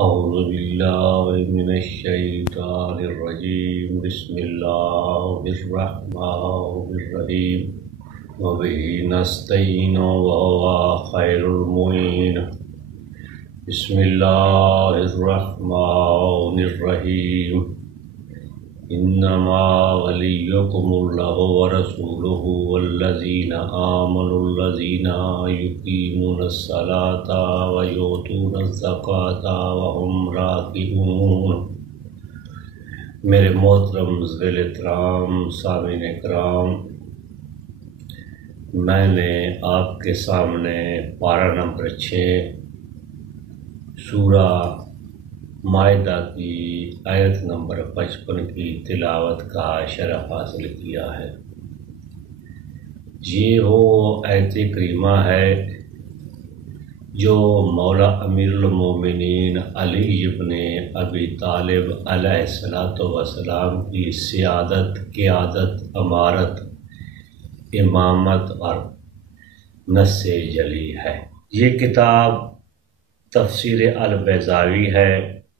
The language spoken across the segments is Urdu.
أعوذ بالله من الشيطان الرجيم بسم الله الرحمن الرحيم وبه نستعين وهو خير المعين بسم الله الرحمن الرحيم إنما وليكم الله ورسوله والذين آمنوا الذين يقيمون الصلاة ويؤتون الزكاة وهم راكعون۔ میرے محترم ذویل احترام سامعین اکرام، میں نے آپ کے سامنے پارہ نمبر 6 سورہ مائدہ کی آیت نمبر 55 کی تلاوت کا شرف حاصل کیا ہے۔ یہ وہ آیت کریمہ ہے جو مولا امیر المومنین علی ابن ابی طالب علیہ السلام کی سیادت، قیادت، امارت، امامت اور نص جلی ہے۔ یہ کتاب تفسیر البیضاوی ہے۔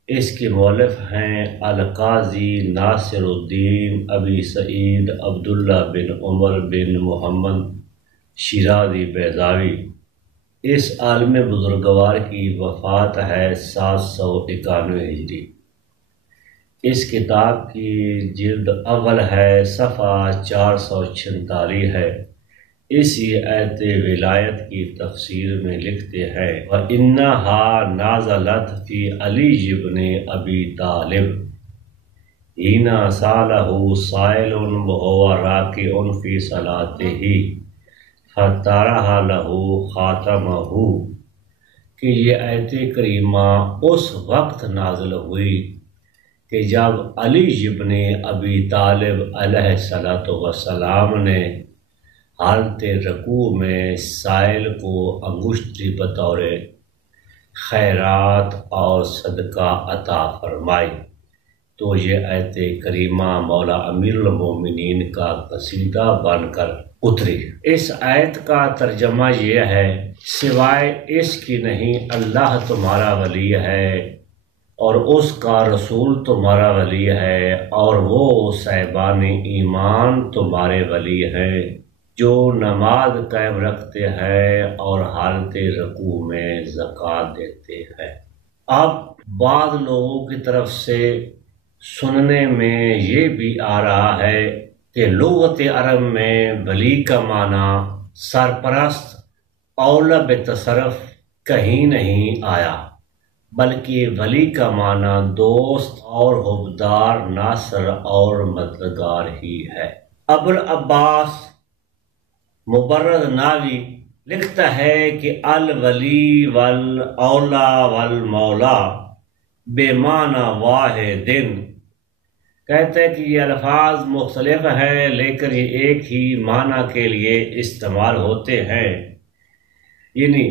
اس کے مؤلف ہیں القاضی ناصر الدین ابی سعید عبداللہ بن عمر بن محمد شیرازی بیضاوی۔ اس عالم بزرگوار کی وفات ہے 791 ہجری۔ اس کتاب کی جلد اول ہے، صفحہ 446 ہے۔ اسی آیت ولایت کی تفسیر میں لکھتے ہیں وَإِنَّهَا نَازَلَتْ فِي عَلِيِّ بْنِ أَبِي طَالِبٍ حِينَ سَأَلَهُ سَائِلٌ وَهُوَ رَاكِعٌ فِي صَلَاتِهِ فَطَرَحَ لَهُ خَاتَمَهُ کہ یہ آیت کریمہ اس وقت نازل ہوئی کہ جب علی ابن ابی طالب علیہ السلام نے حالت رکوع میں سائل کو انگشتری بطور خیرات اور صدقہ عطا فرمائی، تو یہ آیت کریمہ مولا امیر المومنین کا قصیدہ بن کر اتری۔ اس آیت کا ترجمہ یہ ہے، سوائے اس کی نہیں اللہ تمہارا ولی ہے اور اس کا رسول تمہارا ولی ہے، اور وہ صاحبان ایمان تمہارے ولی ہیں جو نماز قائم رکھتے ہیں اور حالت رکوع میں زکوٰۃ دیتے ہیں۔ اب بعض لوگوں کی طرف سے سننے میں یہ بھی آ رہا ہے کہ لغت عرب میں ولی کا معنی سرپرست، اولی بتصرف کہیں نہیں آیا، بلکہ ولی کا معنی دوست اور حبدار، ناصر اور مددگار ہی ہے۔ ابوالعباس مبرد ناوی لکھتا ہے کہ الولی والاولا والمولا بے معنی واحد، کہتا ہے کہ یہ الفاظ مختلف ہیں لیکن یہ ایک ہی معنی کے لیے استعمال ہوتے ہیں، یعنی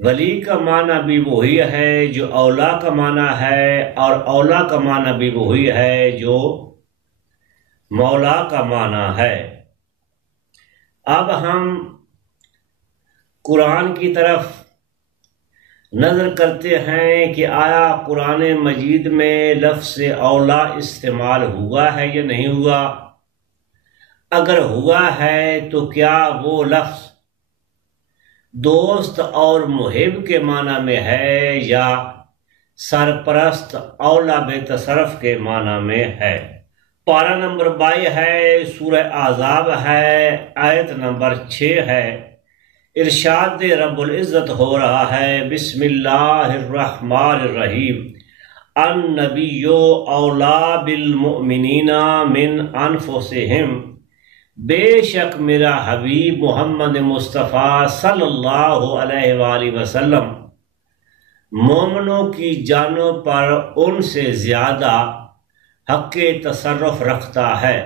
ولی کا معنی بھی وہی ہے جو اولا کا معنی ہے، اور اولا کا معنی بھی وہی ہے جو مولا کا معنی ہے۔ اب ہم قرآن کی طرف نظر کرتے ہیں کہ آیا قرآن مجید میں لفظ اولا استعمال ہوا ہے یا نہیں ہوا؟ اگر ہوا ہے تو کیا وہ لفظ دوست اور محب کے معنی میں ہے یا سرپرست اولا بے تصرف کے معنی میں ہے؟ پارہ نمبر 22 ہے، سورہ احزاب ہے، آیت نمبر 6 ہے۔ ارشاد رب العزت ہو رہا ہے، بسم اللہ الرحمن الرحیم، النبی اولا بالمؤمنین من انفسہم، بے شک میرا حبیب محمد مصطفیٰ صلی اللہ علیہ وآلہ وسلم مومنوں کی جانوں پر ان سے زیادہ حق تصرف رکھتا ہے۔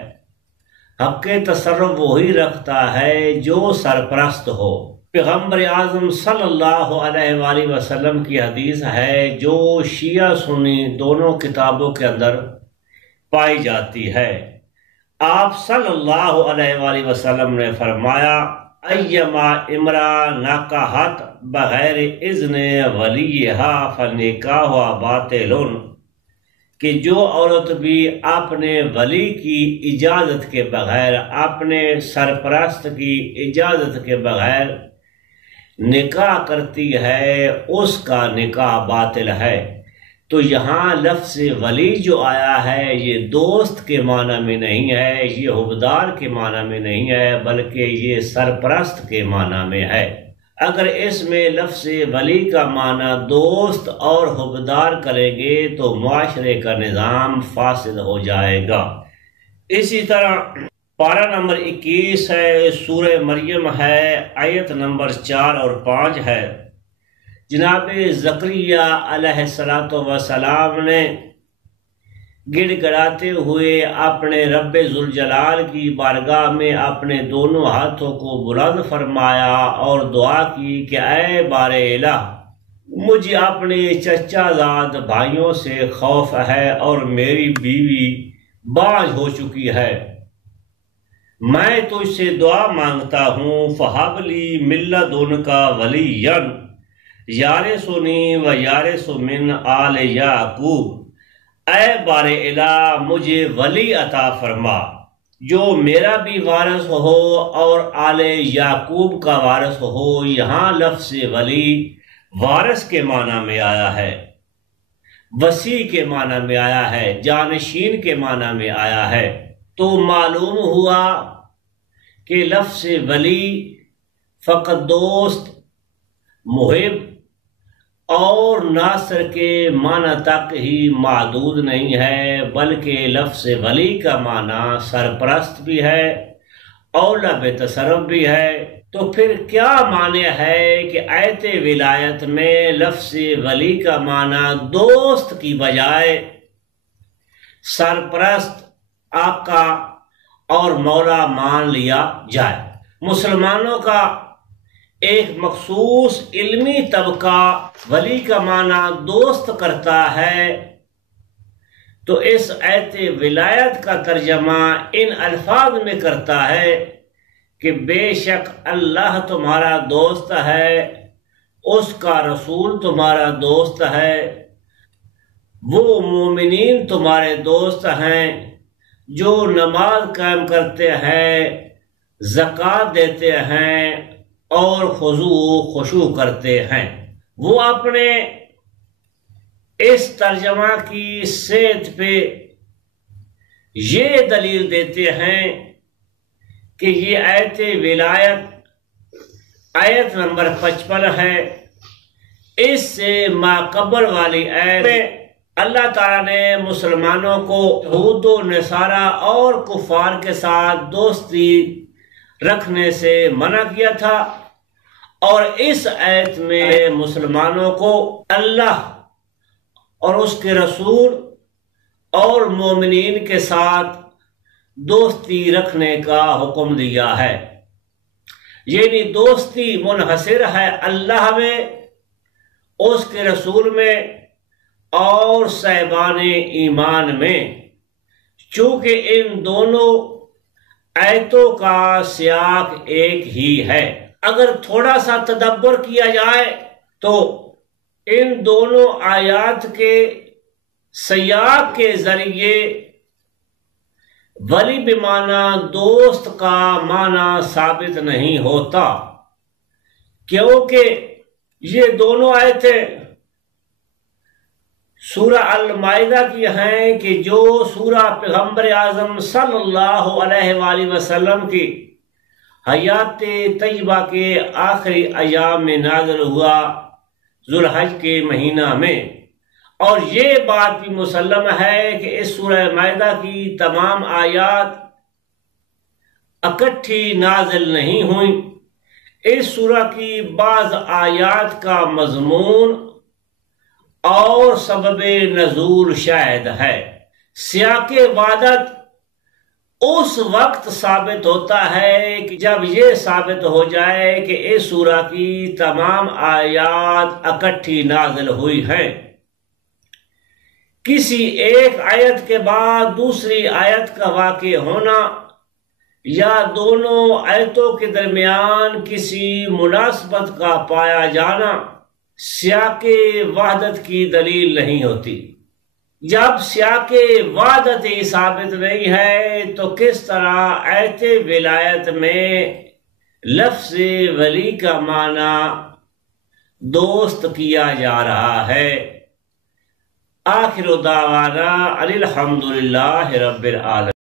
حق تصرف وہی رکھتا ہے جو سرپرست ہو۔ پیغمبر اعظم صلی اللہ علیہ وآلہ وسلم کی حدیث ہے جو شیعہ سنی دونوں کتابوں کے اندر پائی جاتی ہے۔ آپ صلی اللہ علیہ وآلہ وسلم نے فرمایا، ایما امرا نکاحت بغیر اذن ولیہا فنکاحها باطل، کہ جو عورت بھی اپنے ولی کی اجازت کے بغیر، اپنے سرپرست کی اجازت کے بغیر نکاح کرتی ہے اس کا نکاح باطل ہے۔ تو یہاں لفظ ولی جو آیا ہے یہ دوست کے معنی میں نہیں ہے، یہ حبدار کے معنی میں نہیں ہے، بلکہ یہ سرپرست کے معنی میں ہے۔ اگر اس میں لفظ ولی کا معنی دوست اور حبدار کریں گے تو معاشرے کا نظام فاسد ہو جائے گا۔ اسی طرح پارہ نمبر 21 ہے، سورہ مریم ہے، آیت نمبر 4 اور 5 ہے۔ جناب زکریا علیہ السلام نے گڑ گڑاتے ہوئے اپنے رب ذوالجلال کی بارگاہ میں اپنے دونوں ہاتھوں کو بلند فرمایا اور دعا کی کہ اے بار الہ، مجھے اپنے چچا زاد بھائیوں سے خوف ہے اور میری بیوی باز ہو چکی ہے، میں تجھ سے دعا مانگتا ہوں، فہب لی من لدنک ولیا یارثنی و یارث من آل یعقوب، اے بار الہ مجھے ولی عطا فرما جو میرا بھی وارث ہو اور آل یعقوب کا وارث ہو۔ یہاں لفظ ولی وارث کے معنی میں آیا ہے، وصی کے معنی میں آیا ہے، جانشین کے معنی میں آیا ہے۔ تو معلوم ہوا کہ لفظ ولی فقط دوست، محب اور ناصر کے معنی تک ہی محدود نہیں ہے، بلکہ لفظ ولی کا معنی سرپرست بھی ہے، اولا بتصرف بھی ہے۔ تو پھر کیا معنی ہے کہ آیت ولایت میں لفظ ولی کا معنی دوست کی بجائے سرپرست، آقا اور مولا مان لیا جائے؟ مسلمانوں کا ایک مخصوص علمی طبقہ ولی کا معنی دوست کرتا ہے، تو اس آیت ولایت کا ترجمہ ان الفاظ میں کرتا ہے کہ بے شک اللہ تمہارا دوست ہے، اس کا رسول تمہارا دوست ہے، وہ مومنین تمہارے دوست ہیں جو نماز قائم کرتے ہیں، زکوٰۃ دیتے ہیں اور خضوع و خشوع کرتے ہیں۔ وہ اپنے اس ترجمہ کی صحت پہ یہ دلیل دیتے ہیں کہ یہ آیت ولایت آیت نمبر 55 ہے، اس سے ماقبل والی آیت میں اللہ تعالیٰ نے مسلمانوں کو یہود و نصارہ اور کفار کے ساتھ دوستی رکھنے سے منع کیا تھا، اور اس آیت میں مسلمانوں کو اللہ اور اس کے رسول اور مومنین کے ساتھ دوستی رکھنے کا حکم دیا ہے۔ یعنی دوستی منحصر ہے اللہ میں، اس کے رسول میں اور صاحبان ایمان میں، چونکہ ان دونوں آیتوں کا سیاق ایک ہی ہے۔ اگر تھوڑا سا تدبر کیا جائے تو ان دونوں آیات کے سیاق کے ذریعے ولی بمعنی دوست کا معنی ثابت نہیں ہوتا، کیونکہ یہ دونوں آیتیں سورہ المائدہ کی ہیں کہ جو سورہ پیغمبر اعظم صلی اللہ علیہ وآلہ وسلم کی حیات طیبہ کے آخری ایام میں نازل ہوا، ذوالحج کے مہینہ میں، اور یہ بات بھی مسلم ہے کہ اس سورہ مائدہ کی تمام آیات اکٹھی نازل نہیں ہوئیں۔ اس سورہ کی بعض آیات کا مضمون اور سبب نزول شاہد ہے۔ سیاق وعدت اس وقت ثابت ہوتا ہے کہ جب یہ ثابت ہو جائے کہ اس سورہ کی تمام آیات اکٹھی نازل ہوئی ہیں۔ کسی ایک آیت کے بعد دوسری آیت کا واقع ہونا یا دونوں آیتوں کے درمیان کسی مناسبت کا پایا جانا سیاق وحدت کی دلیل نہیں ہوتی۔ جب سیاق وحدت ہی ثابت نہیں ہے تو کس طرح آیت ولایت میں لفظ ولی کا معنی دوست کیا جا رہا ہے؟ آخر دعوانا الحمدللہ رب العالمین۔